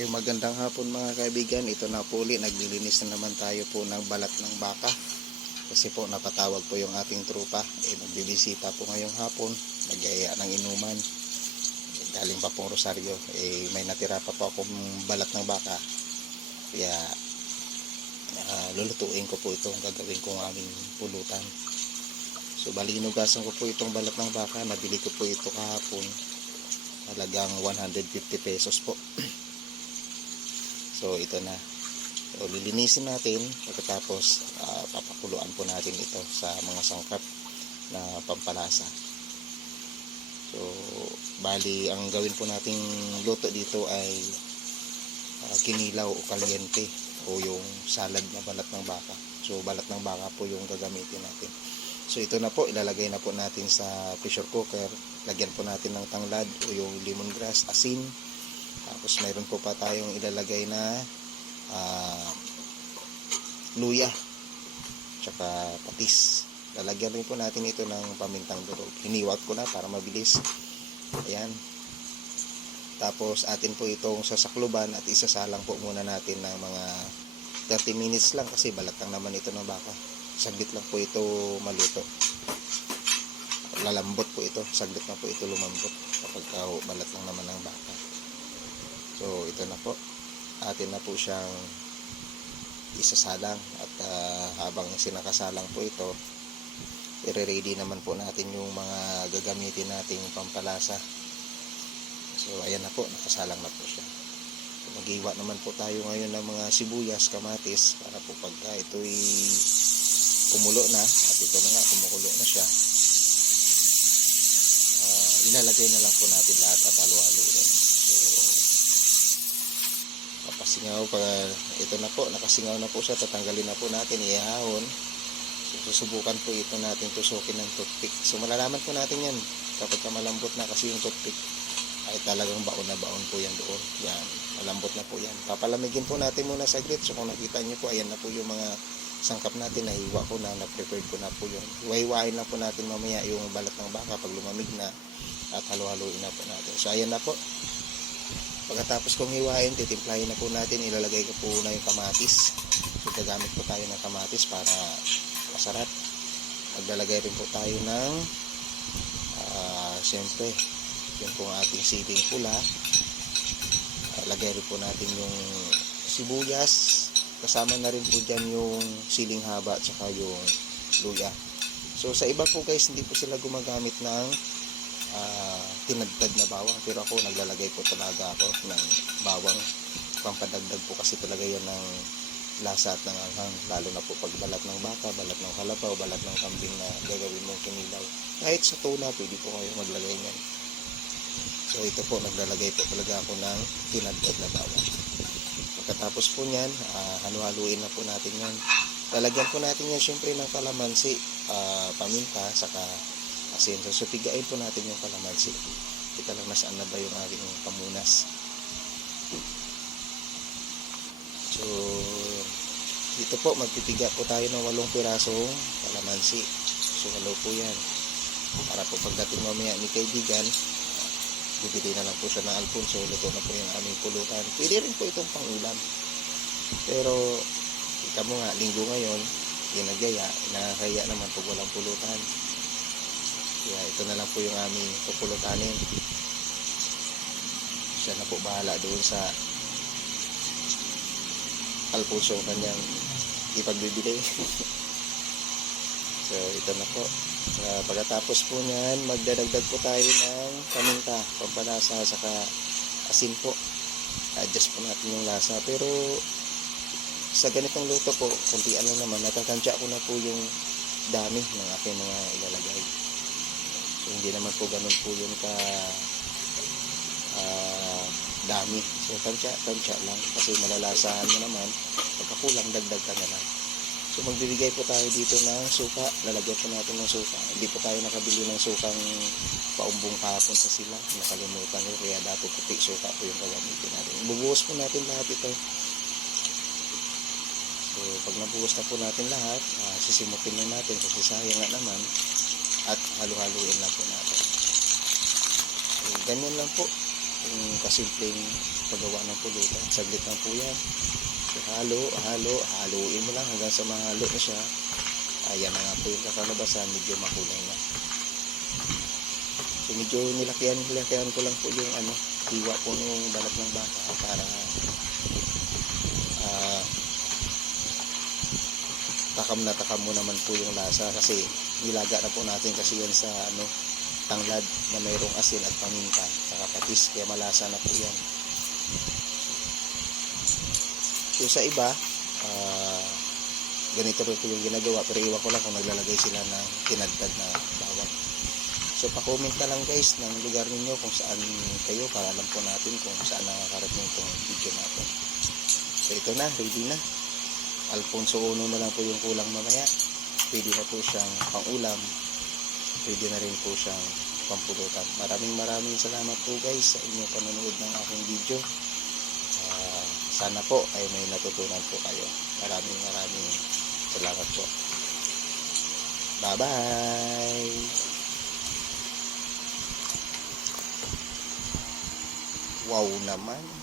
Okay, magandang hapon mga kaibigan. Ito na po ulit, naglilinis na naman tayo po ng balat ng baka. Kasi po napatawag po yung ating trupa. Magbibisita po ngayong hapon, nagyaya ng inuman. Galing pa pong Rosario. May natira pa po akong balat ng baka. Kaya lulutuin ko po itong gagawin kong aming pulutan. So bali hinugasan ko po itong balat ng baka. Nabili ko po ito kahapon. Halagang 150 pesos po. So ito na. So lilinisin natin, pagkatapos papakuluan po natin ito sa mga sangkap na pampalasa. So bali ang gawin po nating luto dito ay kinilaw o kalyente o yung salad na balat ng baka. So balat ng baka po yung gagamitin natin. So ito na po, ilalagay na po natin sa pressure cooker. Lagyan po natin ng tanglad o yung lemongrass, asin. Tapos mayroon po pa tayong ilalagay na luya tsaka patis. Lalagyan rin po natin ito ng pamintang durog. Hiniwag ko na para mabilis. Ayan. Tapos atin po itong sasakluban at isasalang po muna natin ng mga 30 minutes lang kasi balat lang naman ito ng baka. Saglit lang po ito maluto. Lalambot po ito. Saglit na po ito lumambot kapag balat lang naman ng baka. So ito na po, atin na po siyang isasalang at habang sinakasalang po ito, i-ready naman po natin yung mga gagamitin nating pampalasa. So ayan na po, nakasalang na po siya. So, mag-iwa naman po tayo ngayon ng mga sibuyas, kamatis para po pagka ito'y kumulo na, at ito na nga, kumukulo na siya, ilalagay na lang po natin lahat at halo-halo rin. Pasingaw pa, ito na po, nakasingaw na po siya, tatanggalin na po natin, iahon. So, susubukan po ito natin tusukin ng toothpick. So malalaman po natin yan kapag malambot na kasi yung toothpick ay talagang baon na baon po yan doon. Yan, malambot na po yan. Papalamigin po natin muna saglit. So kung nakita nyo po, ayan na po yung mga sangkap natin, nahiwa ko na, na-prepared ko na po yun. Hiwa-hiwain lang po natin mamaya yung balat ng baka pag lumamig na at halo-haloin na po natin. So ayan na po. Pagkatapos kong hiwain, titimplahin na po natin, ilalagay ko po na yung kamatis. So gagamit po tayo ng kamatis para masarap. Maglalagay rin po tayo ng siyempre, yun po ang ating siling pula. Lagay rin po natin yung sibuyas. Kasama na rin po dyan yung siling haba at saka yung luya. So sa iba po guys, hindi po sila gumagamit ng tinagtad na bawang, pero ako naglalagay po talaga ako ng bawang, pampadagdag po kasi talaga yun ng lasa at ng anghang, lalo na po pag balat ng baka, balat ng kalabaw, balat ng kambing na gagawin mong kinilaw. Kahit sa tuna pwede po kayo maglagay nyan. So ito po, naglalagay po talaga ako ng tinagtad na bawang. Pagkatapos po nyan, halo-haluin na po natin yan. Lalagyan po natin yan syempre ng kalamansi, paminta, saka asin. So pigain po natin yung kalamansi. Kita lang nasaan na ba yung aking pamunas. So dito po magpipiga po tayo ng 8 pirasong kalamansi. So halo po yan. Para po pagdating mamaya ni kaibigan, bibili na lang po siya ng Alfonso. Luto na po yung aming pulutan. Pwede rin po itong pangulam. Pero kita mo nga, linggo ngayon, ginagaya, nakakaya naman pag walang pulutan. Kaya ito na lang po yung aming pupulutanin. Siya na po bahala doon sa Alfonso kanyang ipagbibili. So ito na po. Pagkatapos po niyan, magdadagdag po tayo ng paminta, pampalasa, saka asin po. Adjust po natin yung lasa. Pero sa ganitong luto po, kuntian lang naman, natatansya ko na po yung dami ng aking mga ilalagay. So hindi naman po ganun po yun ka dami. So tansya lang kasi malalasahan mo naman, pagkakulang dagdag ka na lang. So magbibigay po tayo dito ng suka. Lalagyan po natin ng suka. Hindi po tayo nakabili ng sukang paumbong kahapon sa sila, nakalimutan ko, kaya dato puti suka po yung gagamitin natin. Ibubuhos po natin lahat ito. So pag nabuhos na po natin lahat, sisimutin lang natin kasi sayang nga naman, at halu-haluin lang po natin. So ganyan lang po. Yung kasimpleng paggawa ng pulutan. Saglit lang po yan. So, haluin mo lang hanggang sa mahalo na siya. Ayan na nga po yung kakalabasan, medyo makulay na. So medyo nilakihan ko lang po yung hiwa po ng balat ng baka para takam mo naman po yung lasa, kasi nilaga na po natin kasi yan sa tanglad na mayroong asin at paminta saka patis, kaya malasa na po yan. Yung sa iba ganito rin po yung ginagawa, pero iwan ko lang kung naglalagay sila ng tinadtad na bawang. So pa-comment na lang guys ng lugar ninyo kung saan kayo, para alam po natin kung saan nakakarating itong video natin. So ito na, ready na. Alfonso uno na lang po yung kulang mamaya. Pwede na po siyang pang-ulam, pwede na rin po siyang pampulutan. Maraming salamat po guys sa inyong panonood ng aking video. Sana po ay may natutunan po kayo. Maraming salamat po. Bye bye. Wow naman.